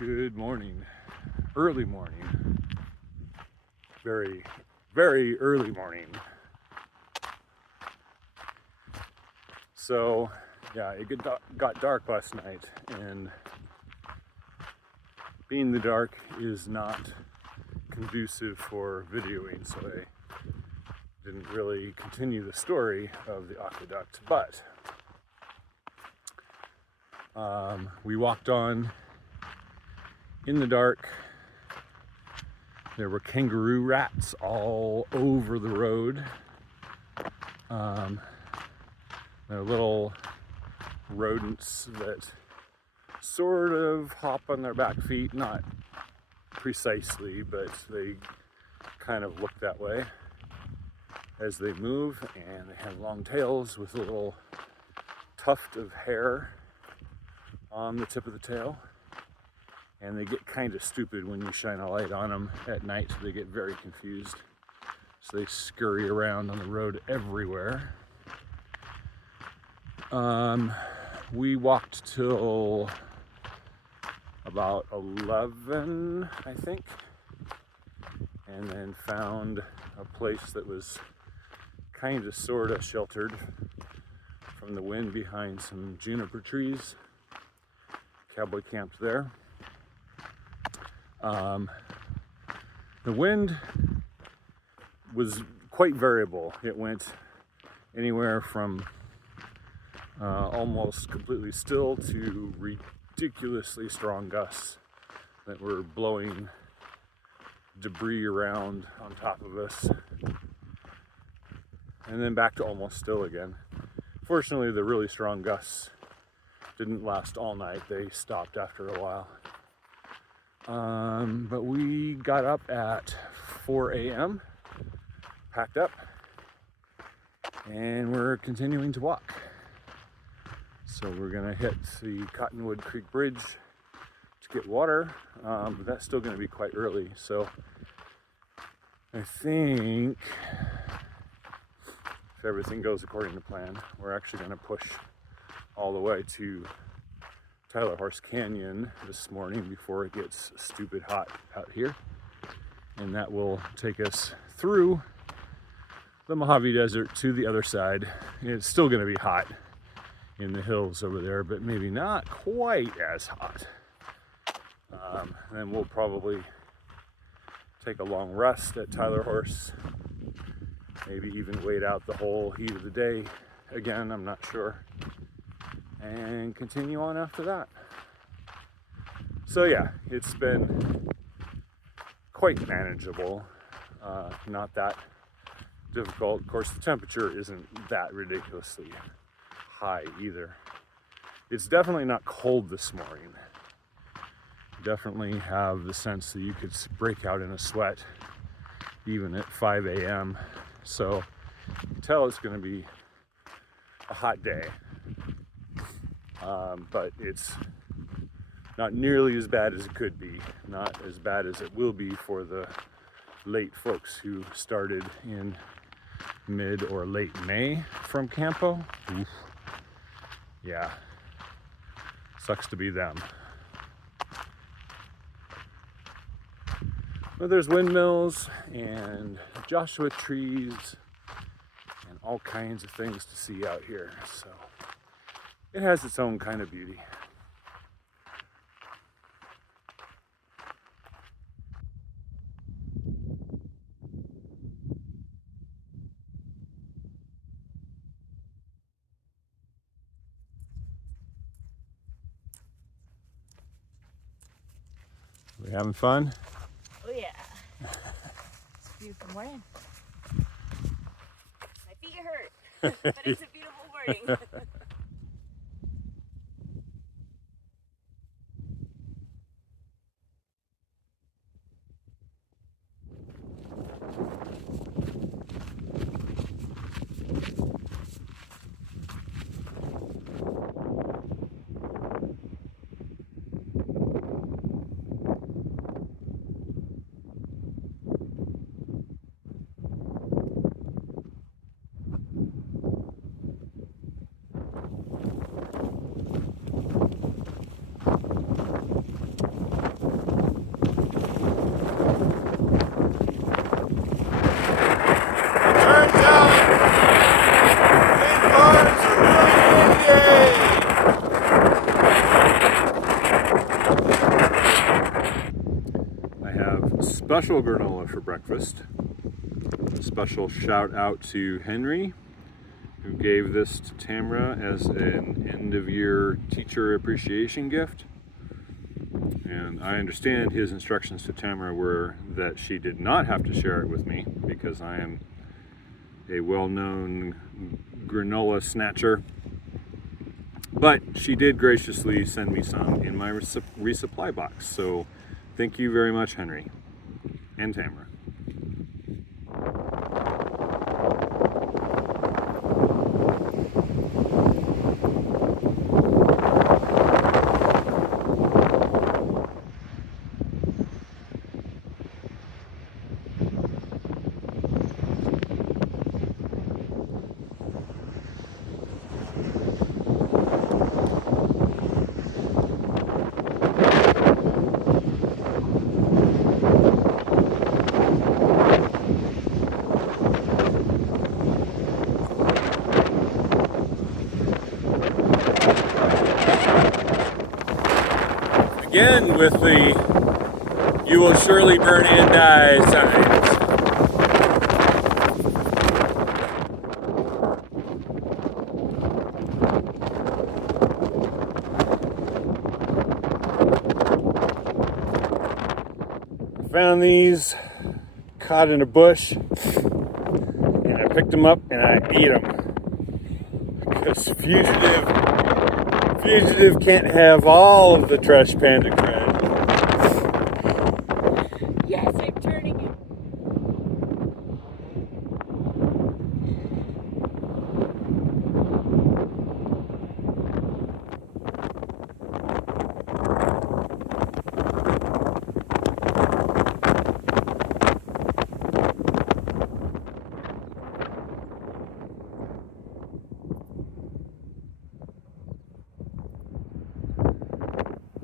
Good morning, early morning, very, very early morning. So, yeah, it got dark last night, and being in the dark is not conducive for videoing, so I didn't really continue the story of the aqueduct, but we walked on in the dark. There were kangaroo rats all over the road. They're little rodents that sort of hop on their back feet, not precisely, but they kind of look that way as they move, and they have long tails with a little tuft of hair on the tip of the tail. And they get kind of stupid when you shine a light on them at night. They get very confused. So they scurry around on the road everywhere. We walked till about 11, I think, and then found a place that was kind of sort of sheltered from the wind behind some juniper trees. Cowboy camped there. The wind was quite variable. It went anywhere from almost completely still to ridiculously strong gusts that were blowing debris around on top of us, and then back to almost still again. Fortunately, the really strong gusts didn't last all night. They stopped after a while. But we got up at 4 a.m., packed up, and we're continuing to walk. So we're gonna hit the Cottonwood Creek Bridge to get water, but that's still gonna be quite early. So I think if everything goes according to plan, we're actually gonna push all the way to Tyler Horse Canyon this morning before it gets stupid hot out here, and that will take us through the Mojave Desert to the other side. It's still going to be hot in the hills over there, but maybe not quite as hot. Then we'll probably take a long rest at Tyler Horse, maybe even wait out the whole heat of the day again, I'm not sure, and continue on after that. So yeah, it's been quite manageable, not that difficult. Of course, the temperature isn't that ridiculously high either. It's definitely not cold this morning. Definitely have the sense that you could break out in a sweat even at 5 a.m. So you can tell it's going to be a hot day. But it's not nearly as bad as it could be, not as bad as it will be for the late folks who started in mid or late May from Campo. Oof. Yeah, sucks to be them. But there's windmills and Joshua trees and all kinds of things to see out here, so it has its own kind of beauty. We having fun? Oh yeah. It's a beautiful morning. My feet hurt, but it's a beautiful morning. I have special granola for breakfast. A special shout out to Henry, who gave this to Tamara as an end of year teacher appreciation gift. And I understand his instructions to Tamara were that she did not have to share it with me because I am a well-known granola snatcher. But she did graciously send me some in my resupply box. So thank you very much, Henry and Tamara. Again with the "you will surely burn and die" signs. I found these caught in a bush and I picked them up and I ate them because Fugitive can't have all of the Trash Panda cred. Yes, I'm turning it.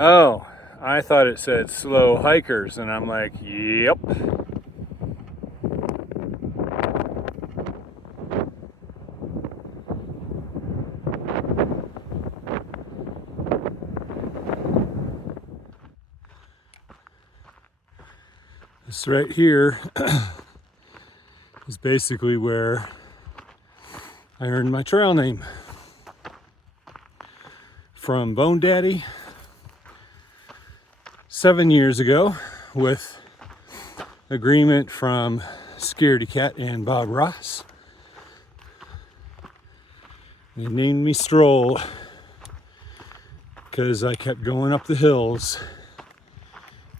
Oh, I thought it said slow hikers, and I'm like, yep. This right here is basically where I earned my trail name from Bone Daddy 7 years ago with agreement from Scaredy Cat and Bob Ross. They named me Stroll because I kept going up the hills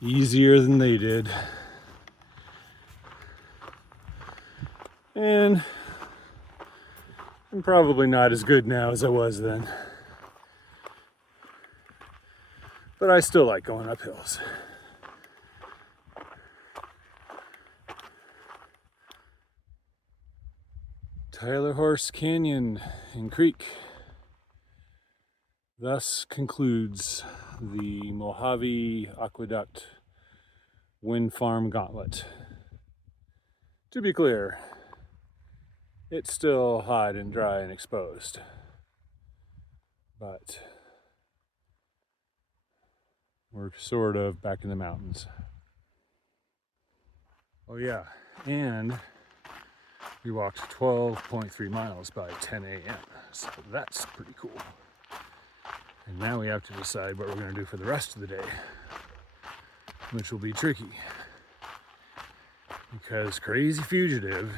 easier than they did. And I'm probably not as good now as I was then. But I still like going up hills. Tyler Horse Canyon and Creek. Thus concludes the Mojave Aqueduct Wind Farm Gauntlet. To be clear, it's still hot and dry and exposed, but we're sort of back in the mountains. Oh yeah, and we walked 12.3 miles by 10 a.m. So that's pretty cool. And now we have to decide what we're going to do for the rest of the day, which will be tricky because Crazy Fugitive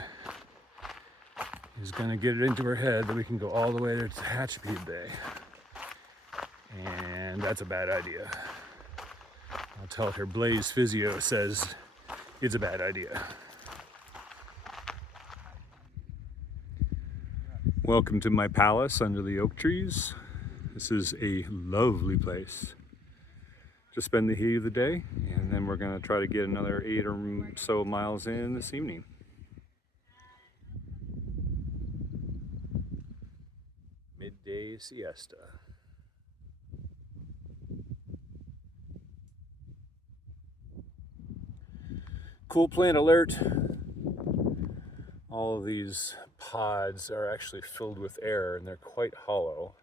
is going to get it into her head that we can go all the way to Tehachapi Bay. And that's a bad idea. I'll tell her Blaze Physio says it's a bad idea. Welcome to my palace under the oak trees. This is a lovely place to spend the heat of the day, and then we're going to try to get another 8 or so miles in this evening. Midday siesta. Cool plant alert. All of these pods are actually filled with air and they're quite hollow.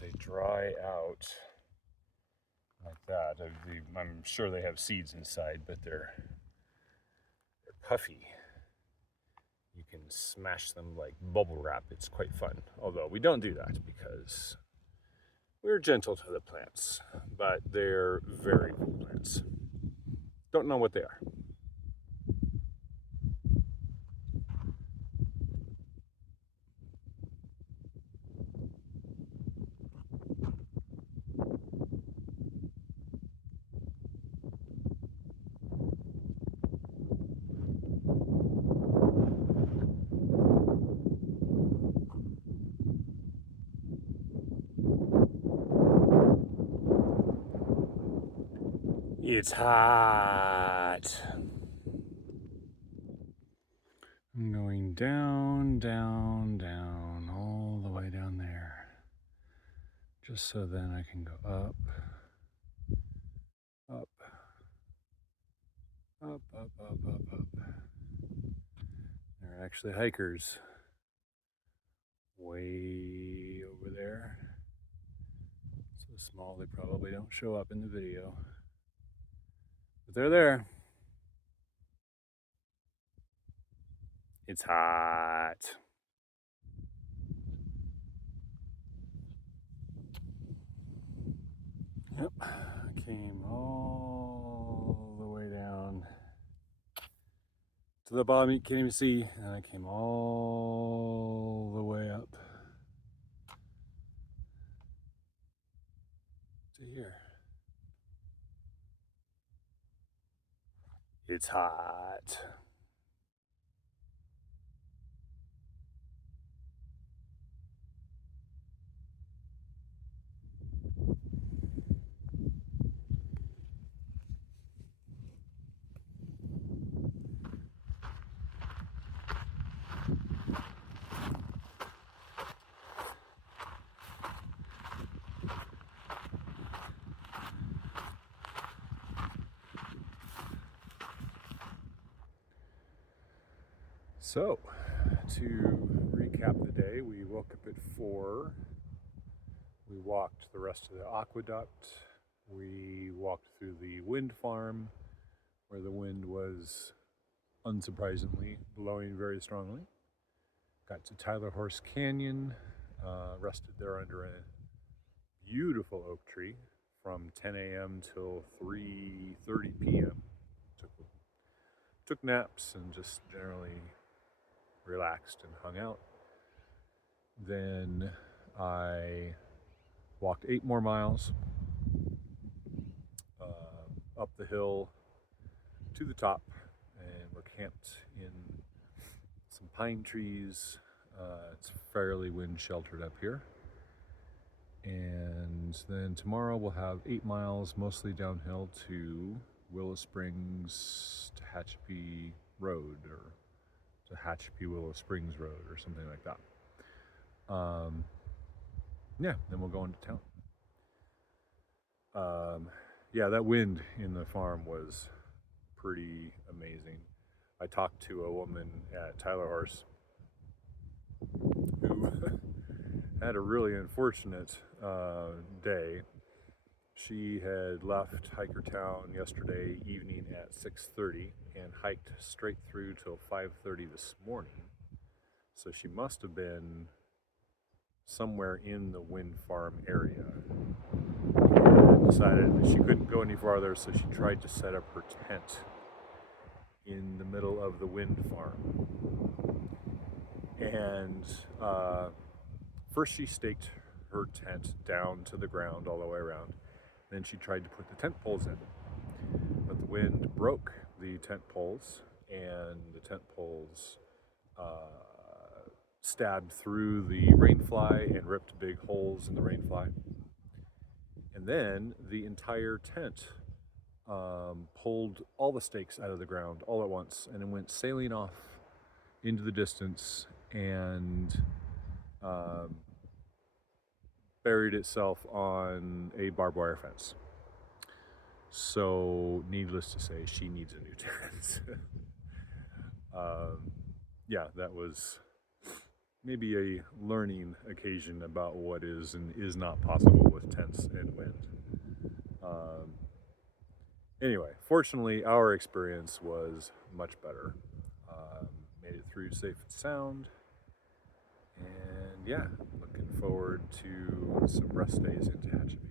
They dry out like that. I'm sure they have seeds inside, but they're puffy. You can smash them like bubble wrap. It's quite fun. Although we don't do that because we're gentle to the plants, but they're very cool plants. Don't know what they are. It's hot. I'm going down, down, down, all the way down there. Just so then I can go up, up, up, up, up, up, up. There are actually hikers way over there. So small they probably don't show up in the video. But they're there. It's hot. Yep, I came all the way down to the bottom you can't even see, and I came all the way up to here. It's hot. So, to recap the day, we woke up at 4. We walked the rest of the aqueduct. We walked through the wind farm, where the wind was, unsurprisingly, blowing very strongly. Got to Tyler Horse Canyon, rested there under a beautiful oak tree from 10 a.m. till 3:30 p.m. Took naps and just generally relaxed and hung out. Then I walked 8 more miles up the hill to the top, and we're camped in some pine trees. It's fairly wind sheltered up here. And then tomorrow we'll have 8 miles, mostly downhill, to Willow Springs to Tehachapi Road, or Tehachapi Willow Springs Road, or something like that. Yeah, then we'll go into town. Yeah, that wind in the farm was pretty amazing. I talked to a woman at Tyler Horse who had a really unfortunate day. She had left Hikertown yesterday evening at 6:30 and hiked straight through till 5:30 this morning. So she must have been somewhere in the wind farm area and decided that she couldn't go any farther, so she tried to set up her tent in the middle of the wind farm. And first she staked her tent down to the ground all the way around. Then she tried to put the tent poles in, but the wind broke the tent poles, and the tent poles stabbed through the rainfly and ripped big holes in the rainfly. And then the entire tent pulled all the stakes out of the ground all at once, and it went sailing off into the distance and buried itself on a barbed wire fence. So, needless to say, she needs a new tent. Yeah, that was maybe a learning occasion about what is and is not possible with tents and wind. Anyway, fortunately, our experience was much better. Made it through safe and sound. And yeah, looking forward to some rest days in Tehachapi.